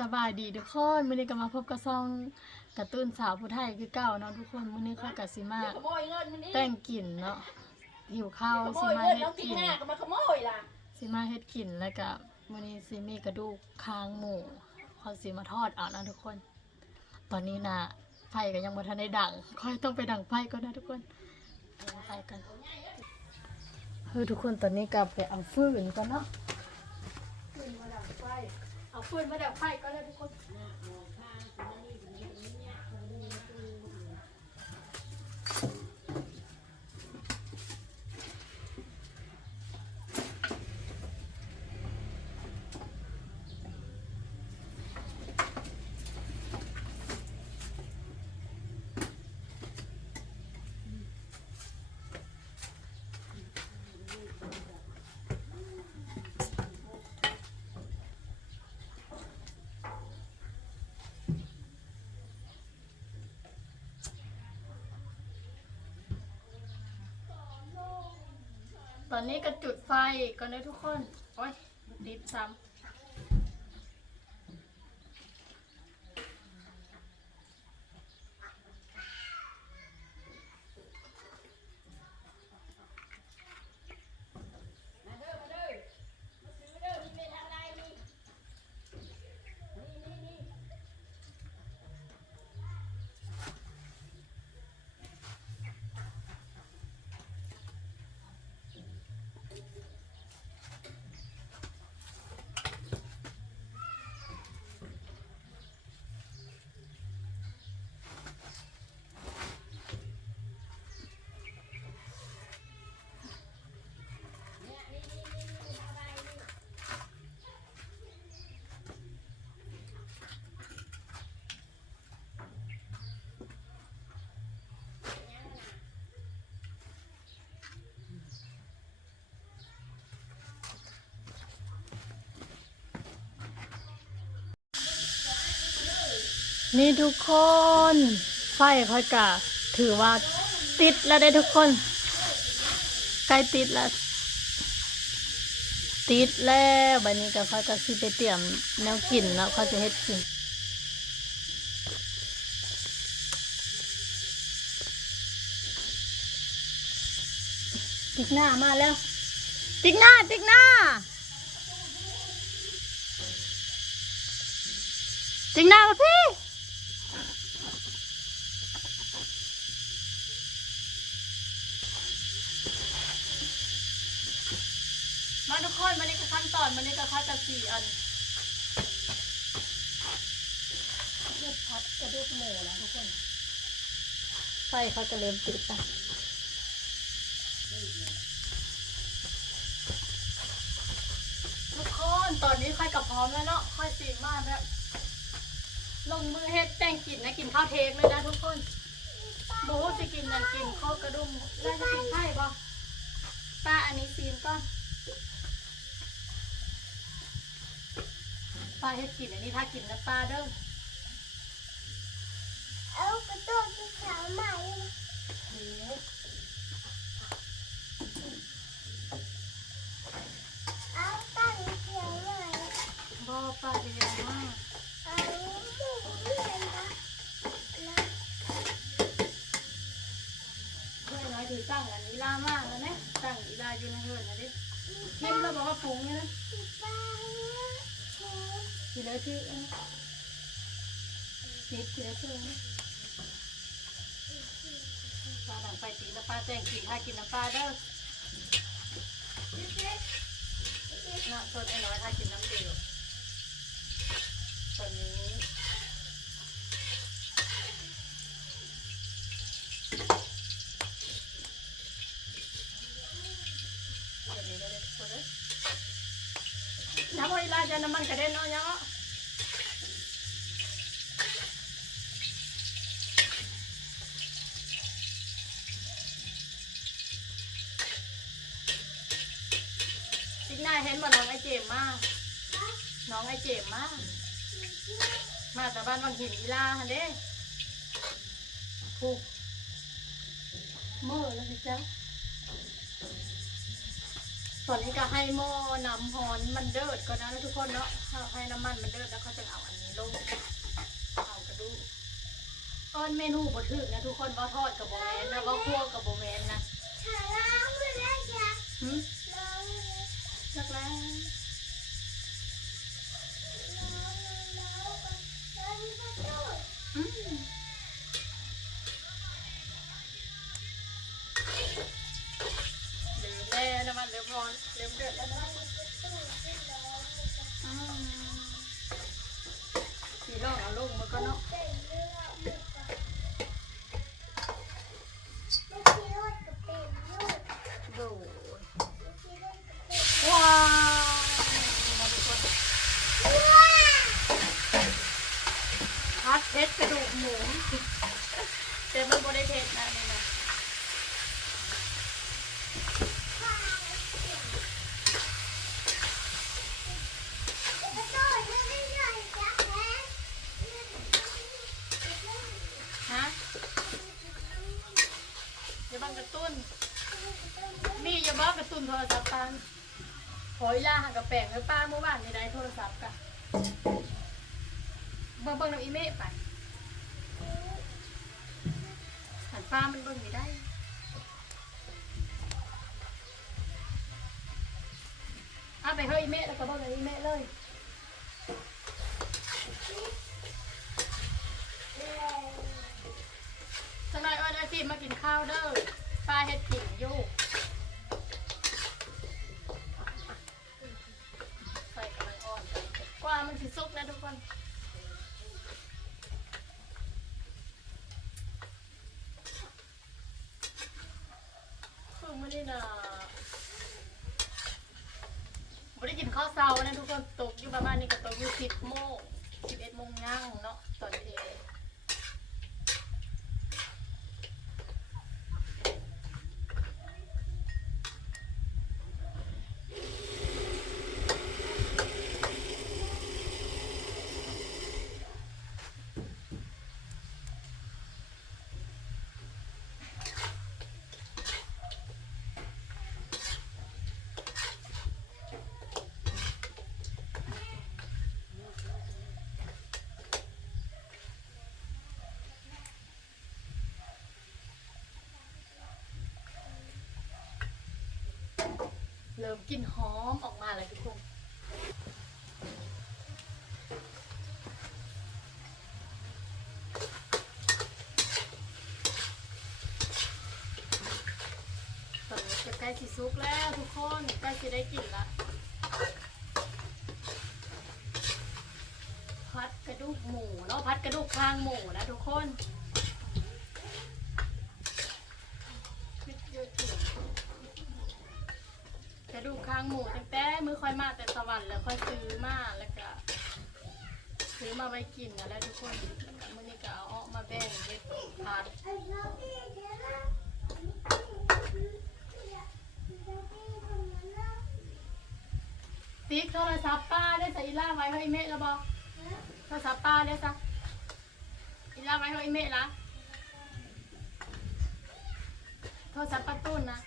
สบายดีทุกคนมื้อนี้ก็มาพบกับซองกร์ตูนสาวผู้ไทยคือเก่าเนาะทุกคนมื้อนี้เขาก็สิมาแต่งกลิ่นเนาะหิวข้าวขโมสิมาเฮ็ดกลิ่นหน้าก็มาขโมยล่ะสิมาเฮ็ดกลิ่นแล้วก็มื้อนี้สิมีกระดูกคางหมูเขาสิมาทอดเอานะทุกคน ตอนนี้นะไฟก็ยังบ่ทันได้ดังค่อยต้องไปดังไฟก่อนนะทุกคนไฟกันเฮ้ยทุกคนตอนนี้กลับไปเอาฟืนก่อนเนาะ ขอบคุณมาดังไฟก่อนเลยทุกคน อนนี้ก็จุดไฟก่อนนะทุกคน โอ้ยดิบซ้ำ นี่ทุกคน ไฟค่อยกะถือว่าติดแล้วได้ทุกคนใกล้ติดแล้ว ติดแล้วบัดนี้ก็ค่อยก็สิไปเตรียมแนวกินแล้วเขาจะเฮ็ดกินติ๊กหน้ามาแล้ว ติ๊กหน้า ติ๊กหน้า ติ๊กหน้ามาพี่ ทุกคนมานี่ก็ขั้นตอนมานี่ก็ขั้นตอนสี่อันเลือดพัดกระดูกหมูแล้วทุกคน ไฟเขาจะเริ่มติดแล้วทุกคนตอนนี้ค่อยกับพร้อมแล้วเนาะค่อยสีมากแบบลงมือเฮ็ดแต่งกินนะกินข้าวเทกเลยนะทุกคนบรู้จะกินยังกินข้าวกระดุมแล้วจะกินไข่บ่ป้าอันนี้ซีนก่อน ป้าเฮ็ดกินอันนี้ถ้ากินนะป้าเด้อเอากระโดดที่ขาใหม่เฮ้เอาตั้งเขียวใหม่บ่ป้าจะยังมากเอาหมูเรียนนะนะเพื่อนน้อยถือตั้งอันนี้ล่ามากแล้วนี่ยตั้งอีลาอยู่ในเฮือนนะดิเข้มแล้วบอกว่าปรุงนี่นะ ที่บ้านนะเค้ก ที ละที่อันนี้นิดทีละที่นะปลาดังไฟตีแล้วปลาแจ้งกินให้กินน้ำปลาเด้อน่ะส่วนไอ้น้อยถ้ากินน้ำเดียวส่วนนี้นนี้ได้ลยทุกคนอน้ำมันลาจะน้ำมันกระเด็นเนาะยังเนาะ ติ๊กหน้าเห็นบ่น้องไอเจมมาก น้องไอเจมมากมาแต่บ้านวังหินอีลาฮันเด้ผูกเมื่อแล้วสิจ๊ะตอนนี้ก็ให้หม้อน้ำร้อนมันเดือดก่อนนะทุกคนเนาะให้น้ำมันมันเดือดแล้วเขาจะเอาอันนี้ลงเอากระดูกก้อนเมนูบดถึกนะทุกคนว่าทอดกับโบแมนนะว่าคั่วกับโบแมนนะถ้าล้างมือได้จ้ะหึล้างมือจักแล้วล้างมือแล้ว เดือดเดือดแล้วนะอืมสีลอกเอาลงมาก็เนาะ ดูว้าวมาทุกคนพัดเพชรกระดูกหมูแต่มันบริเพชรนะนี่นะ ฮะอย่าบังกระตุ้นนี่อย่าบ้ากระตุ้นโทรศัพท์ปันขออีลาหักกระแปงไว้ป้าเมื่อวานนี่ได้โทรศัพท์กะเบิ่งเบิ่งน้ำอีเมฆไปหันป้ามันเบิ่งไม่ได้เอาไปเฮ้ยอีเมฆแล้วก็เบิ่งน้ำอีเมฆเลย จิมากินข้าวเด้อป้าเฮ็ดกินอยู่ไฟกำลังอ่อนกว่ามันสิสุกนะทุกคนคือไม่ได้นะไม่ได้กินข้าวเช้านะทุกคนตกอยู่ประมาณนี้ก็ตกอยู่สิบโมงสิบเอ็ดโมงย่างเนาะตอนเย็น เริ่มกลิ่นหอมออกมาเลยทุกคนตอนนี้จะใกล้สิสุกแล้วทุกคนใกล้จะได้กลิ่นละพัดกระดูกหมูเนาะพัดกระดูกคางหมูนะทุกคนกระดูกคางหมูตั้งแต่มือค่อยมาแต่สวรรค์แล้วค่อยซื้อมาแล้วก็ซื้อมาไว้กินนะแล้วทุกคนมื้อนี้ก็เอาออกมาแบ่งเย็ดพัดติ๊กโทรศัพท์ป้าได้ใส่อีล่าไว้ให้เมฆแล้วบอกโทรศัพท์ป้าเดี๋ยวซะอีลาไว้เขาอีเมลละโทรศัพท์ป้าตุ้นนะ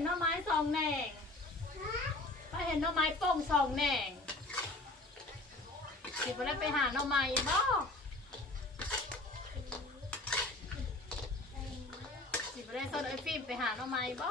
นหน่อไม้สองแหน่งไปเห็นหน่อไม้โป่งสองแหน่งสิบวันไปหาหน่อไม้บ่สิบวันสอนไอ้ฟิล์มไปหาหน่อไม้บ่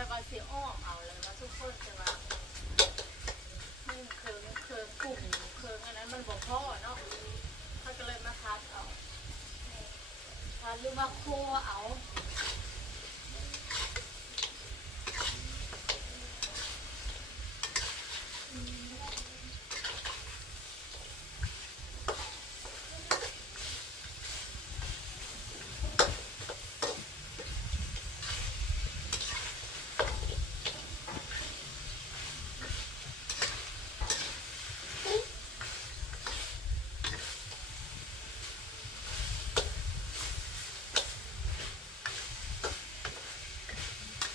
อยว่าสิอ้อมเอาเลยว่าทุกคนจะว่านึ่งเคิงเคิงกลุ่มเคิงอันนั้นมันบ่พอเนาะเขาก็เลยมาคัดเอาคัดหรือว่าโคเอา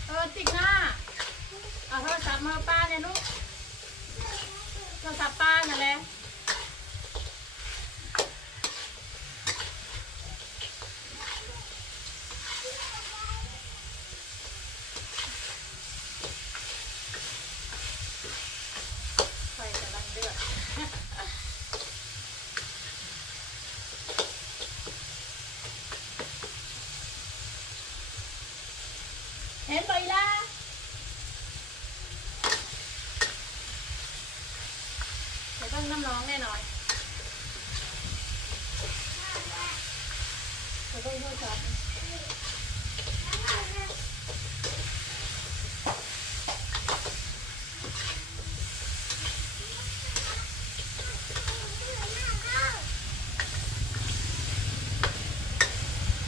เออติ๊กหน้า เอาโทรศัพท์มาป้าเนี่ยลูกโทรศัพท์ป้าน่ะแหละไฟกำลังเดือดเห็นบ่อยล่ะเดี๋ยวต้องน้ำร้องแน่นอนเดี๋ยวต้องโทรศัพท์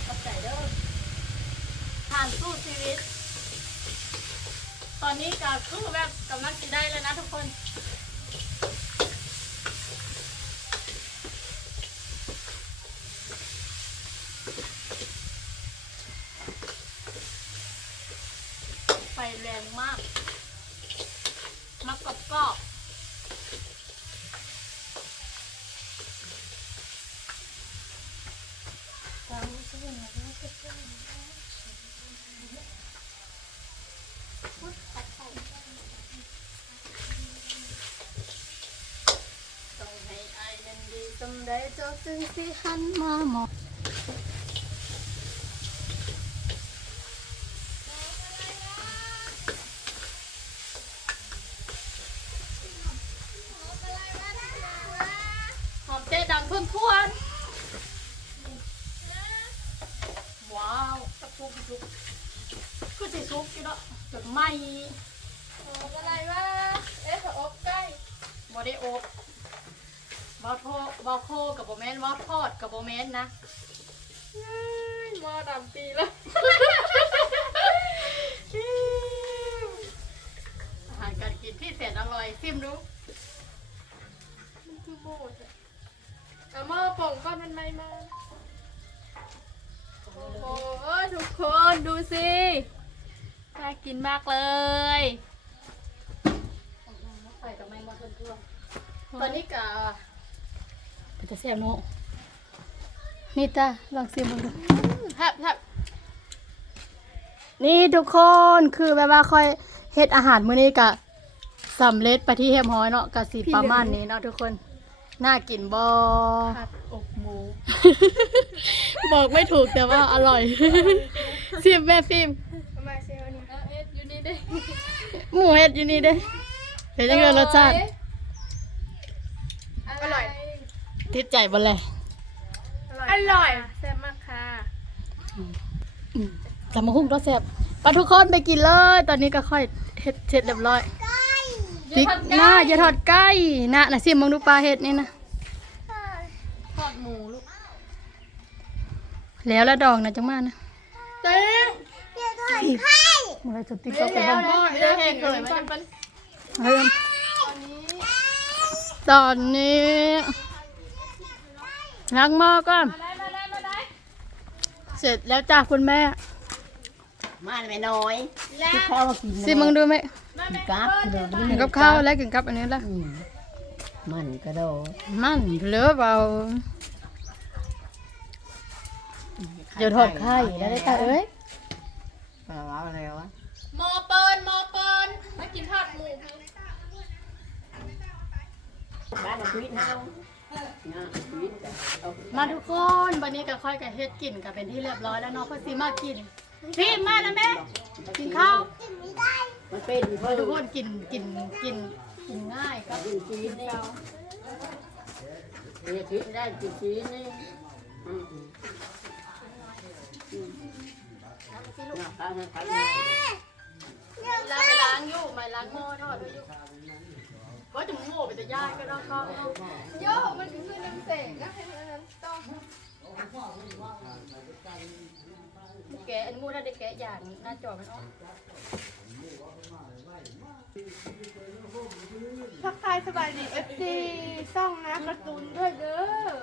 ขอบใจเด้อผ่านสู้ชีวิต ตอนนี้ก็ คือแบบกำลังจะได้เลยนะทุกคน ไฟแรงมาก มากรอบกรอบต้องให้อายนั้นดีจำได้เจ้าจึงสิหันมามองหอมเจ๊ดังทุ่นทวนๆว้าวตะปุกจุกคือสิซุกอยู่เนาะจนไหม อะไรวะเอ๊ะอบใกล้ บ่ได้อบบ่โทบ่โคกับบ่แม่นบ่ทอดกับบ่แม่นนะ หมอดำปีแล้ว อาหารการกินที่แสน อร่อยซิมดู มันคือโบดอะเอาหม้อป่งก้อนมันไม่มาโอ้โหทุกคนดูสิน่ากินมากเลยใส่กับแมงมาทวนๆตอนนี้กะเป็นจะแซ่บเนาะนี่ตาลองซิมดูแทบแทบนี่ทุกคนคือแบบว่าค่อยเฮ็ดอาหารมื้อนี้ก็ สำเร็จไปที่เฮมฮ้อยเนาะก็สิประมาณนี้เนาะทุกคน น่ากินบ่ผัดอกหมู บอกไม่ถูกแต่ว่าอร่อยซิมแม่ฟิล์มทำไมเซลล์เนี่ยเอสอยู่นี่เด้หมูเฮ็ดอยู่นี่เด้เห็นจังไงรสชาติอร่อยติดใจบ่แลอร่อยแซ่บมากค่ะจำมาหุ้งรสแซ่บไปทุกคนไปกินเลย ตอนนี้ก็ค่อยเฮ็ดเสร็จเรียบร้อย พริกหน้าอย่าทอดใกล้นะน่ะซิมมึงดูปลาเฮ็ดนี่นะทอดหมูลูกแล้วแล้วดองนะจังมานะเต้เดี๋ยวถอยไข่มันเลยจะติดต่อไปบ้างเด้เห็นเลยมันเป็นเริ่มตอนนี้ตอนนี้ล้างหม้อก่อนมาได้มาได้มาได้เสร็จแล้วจ้าคุณแม่มาไม่น้อยแล้วที่พ่อมากินซิมึงดูไหม มาแม่กับเดี๋ยวกินกับข้าวแล้วกินกับอันนี้ละอืมมันกระโดดมันเหลือเบาเดี๋ยวทอดไข่แล้วได้ตาเอ้ยแปลว่าอะไรวะหมอเปิลหมอเปิลมากินทอดหมูค่ะบ้านเราคุยนะนะคุยกันเอามาทุกคนวันนี้ก็ค่อยกับเฮ็ดกินกับเป็นที่เรียบร้อยแล้วเนาะก็ซีมากินพี่มานะแม่กินข้าวกินไม่ได้ มันเป็นเพื่มาอทุกคนกินกินกินกินง่ายครับกินชีสนี่เนี่ยชีสได้กินชีสนี่อืมอืมอืมน่ะตาเนี่ยตาเนี่ยลาไปล้างอยู่ไม่ล้างหม้อทอดด้วยอยู่ก็จะโง่ไปแต่ย่ายก็ต้องเข้าเนาะโยมันคือน้ำเสงก็ให้มันน้ำต้มแกะอันงูถ้าได้แกะอย่างหน้าจอมันออกทักทายสบายดีเอฟซีซ่องนะการะตูนด้วยเด้อ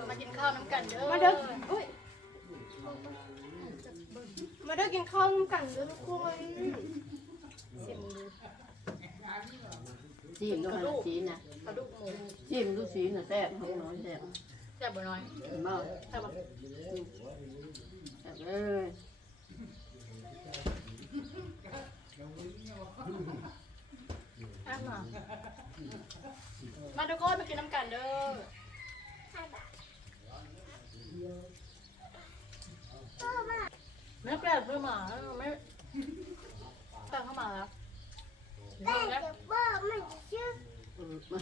มากินข้าวน้ำกันเด้อมาเด้ออุ้ยมาเด้อกินข้าวร่วมกันเด้อทุกคนซิมดูชีสดูให้ชีสนะกระดูกหมูชีสดูชีสนะแซ่บเขาน้อยแซ่บแซ่บบ่น้อยเห็นบ่แซ่บบ่แซ่บเลย อะมามาทุกคนมากินน้ำกันเด้อแม่แปลกเพื่อมาไม่แปลกเข้ามาแล้วแต่จะบอกมันชื่อเออมา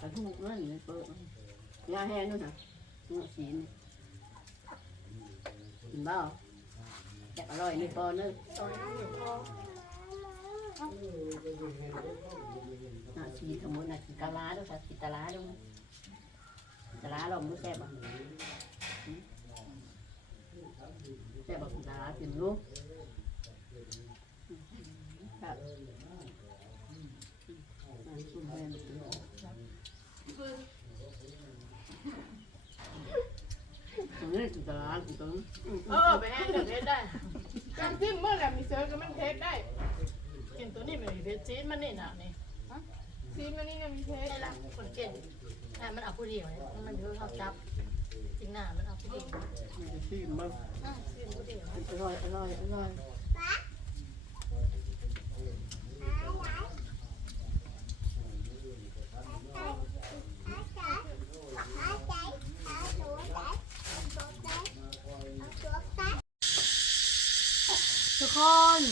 กระทูกนั่นเลยเปิดยาแห้งนู่นน่ะนู่นชีสนี่เห็นบ่แซ่บอร่อยนี่พอเนอะตอนนี้อยู่พ่อน่ะชีสมมุติน่ะกินกะลาด้วยค่ะกินกะลาด้วยกะลาลองดูแซ่บบ่หืมแซ่บบ่กินกะลากินลูกครับอันนี้คุณแม่มากิน ตรงนี้กินกะลากินตรงนี้เออไปแห้งเดี๋ยวเทสได้การจิ้มเมื่อไหร่มีเซิร์ฟก็มันเทสได้กินตัวนี้ไม่มีเพชรจีนมันนี่น่ะนี่ซีมันนี่ก็มีเทสไอ้ละคนเก่งแต่มันเอาผู้เดียวเนี่ยมันเยอะเขาจับจริงหน้ามันเอาผู้เดียวมันจะชิมบ้างอืมกินผู้เดียวอร่อยอร่อยอร่อย อาใจอาใจอาตัวใจอาตัวใจอาตัวใจ ทุกคน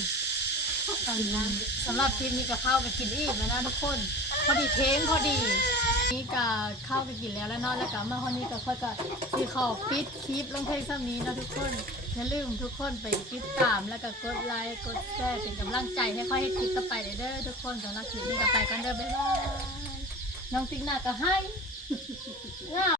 สำหรับคลิปนี้กับข้าวกับกินอีกแล้วนะทุกคน พอดีเทงพอดี นี่กับข้าวกับกินแล้วแล้วเนอนแล้วกับมาคนนี้ก็ค่อยก็ที่ขอปิดคลิปลงเพลงซ้ำนี้นะทุกคนอย่าลืมทุกคนไปติดตามแล้วก็กดไลค์กดแชร์เป็นกำลังใจให้ค่อยให้คลิปต่อไปเด้อทุกคนสำหรับคลิปนี้ก็ไปกันเด้อบ๊ายบายน้องติ๊กหน้าก็ให้